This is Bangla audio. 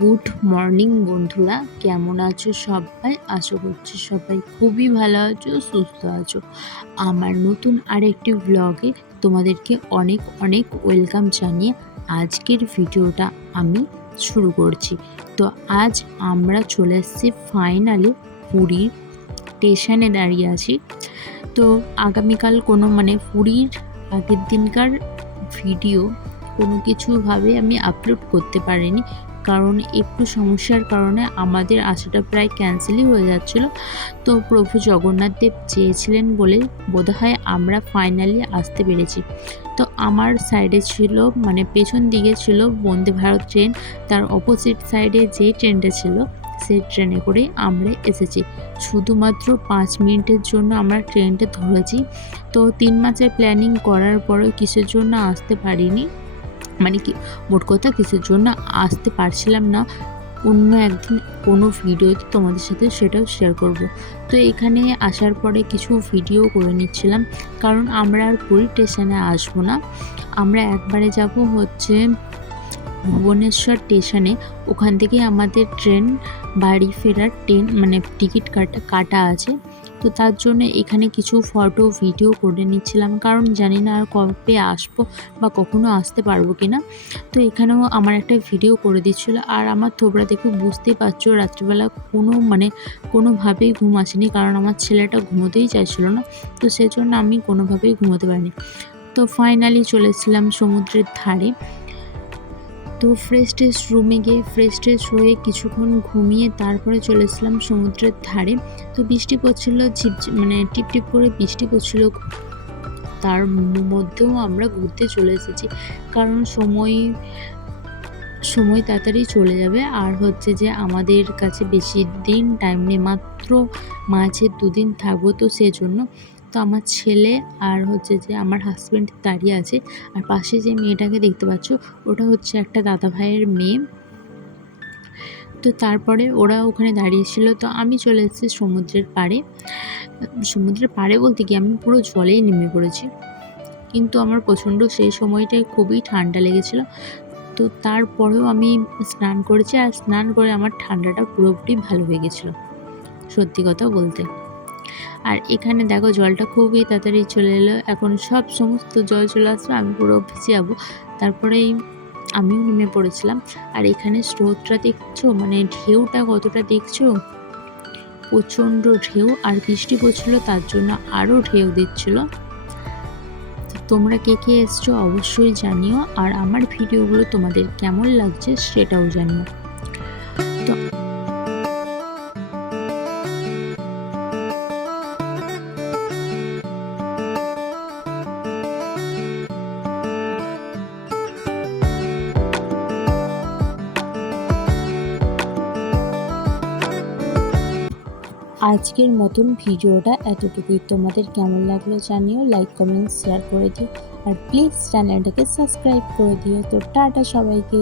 গুড মর্নিং বন্ধুরা, কেমন আছো সবাই? আশা করছি সবাই খুবই ভালো আছো, সুস্থ আছো। আমার নতুন আরেকটি ব্লগে তোমাদেরকে অনেক অনেক ওয়েলকাম জানিয়ে আজকের ভিডিওটা আমি শুরু করছি। তো আজ আমরা চলে এসেছি ফাইনালি পুরীর স্টেশনে দাঁড়িয়ে আছি। তো আগামীকাল কোনো পুরীর আগের দিনকার ভিডিও কোনো কিছুভাবে আমি আপলোড করতে পারিনি, কারণ একটু সমস্যার কারণে আমাদের আসাটা প্রায় ক্যান্সেলই হয়ে যাচ্ছিলো। তো প্রভু জগন্নাথ দেব চেয়েছিলেন বলে বোধহয় আমরা ফাইনালি আসতে পেরেছি। তো আমার সাইডে ছিল পেছন দিকে ছিল বন্দে ভারত ট্রেন, তার অপোজিট সাইডে যে ট্রেনটা ছিল সেই ট্রেনে করে আমরা এসেছি। শুধুমাত্র 5 মিনিটের জন্য আমরা ট্রেনটা ধরেছি। তো 3 মাসের প্ল্যানিং করার পরেও কিসের জন্য আসতে পারিনি, মোট কথা কিসের জন্য আসতে পারছিলাম না, অন্য একদিন কোনো ভিডিওতে তোমাদের সাথে সেটাও শেয়ার করব। তো এখানে আসার পরে কিছু ভিডিও করে নিচ্ছিলাম, কারণ আমরা আর পুরী স্টেশনে আসবো না। আমরা একবারে যাব হচ্ছে ভুবনেশ্বর স্টেশনে। ওখান থেকে আমাদের ট্রেন বাড়ি ফেরার টিকিট কাটা আছে। তো তার জন্য এখানে কিছু ফটো ভিডিও করে নিচ্ছিলাম, কারণ জানি না আর কবে আসবো বা কখনো আসতে পারবো কি না। তো এখানেও আমার একটা ভিডিও করে দিচ্ছিলো, আর আমার থোবরা দেখে বুঝতেই পারছো রাত্রিবেলা কোনোভাবেই ঘুম আসেনি, কারণ আমার ছেলেটা ঘুমোতেই চাইছিল না। তো সেজন্য আমি কোনোভাবেই ঘুমোতে পারিনি। তো ফাইনালি চলেছিলাম সমুদ্রের ধারে। তো ফ্রেশ রুমে গিয়ে ফ্রেশ হয়ে কিছুক্ষণ ঘুমিয়ে তারপরে চলেছিলাম সমুদ্রের ধারে। তো বৃষ্টি পড়ছিল, টিপ টিপ করে বৃষ্টি পড়ছিল, তার মধ্যেও আমরা ঘুরতে চলে এসেছি, কারণ সময় তাড়াতাড়ি চলে যাবে। আর হচ্ছে যে আমাদের কাছে বেশি দিন টাইম নেই, মাত্র মাঝে 2 দিন থাকবো। তো সেজন্য তো আমার ছেলে আর হচ্ছে যে আমার হাজব্যান্ড দাঁড়িয়ে আছে, আর পাশে যে মেয়েটাকে দেখতে পাচ্ছ ওটা হচ্ছে একটা দাদা ভাইয়ের মেয়ে। তো তারপরে ওরা ওখানে দাঁড়িয়েছিল। তো আমি চলে এসেছি সমুদ্রের পাড়ে বলতে কি আমি পুরো জলেই নেমে পড়েছি, কিন্তু আমার প্রচণ্ড সেই সময়টায় খুবই ঠান্ডা লেগেছিল। তো তারপরেও আমি স্নান করেছি, আর স্নান করে আমার ঠান্ডাটা পুরোপুরি ভালো হয়ে গেছিলো, সত্যি কথা বলতে। আর এখানে দেখো জলটা খুবই তাড়াতাড়ি চলে এলো, এখন সমস্ত জল চলে আসবে, আমি পুরো ভিজে যাবো। তারপরেই আমিও নেমে পড়েছিলাম। আর এখানে স্রোতটা দেখছো, ঢেউটা কতটা দেখছো, প্রচণ্ড ঢেউ, আর বৃষ্টি পড়ছিল তার জন্য আরও ঢেউ দিচ্ছিল। তোমরা কে কে এসছো অবশ্যই জানিও, আর আমার ভিডিওগুলো তোমাদের কেমন লাগছে সেটাও জানিও। তো আজকের মতন ভিডিওটা এতটুকুই। তোমাদের কেমন লাগলো জানিও, লাইক কমেন্ট শেয়ার করে দিও, আর প্লিজ চ্যানেলটাকে সাবস্ক্রাইব করে দিও। তো টাটা সবাইকে।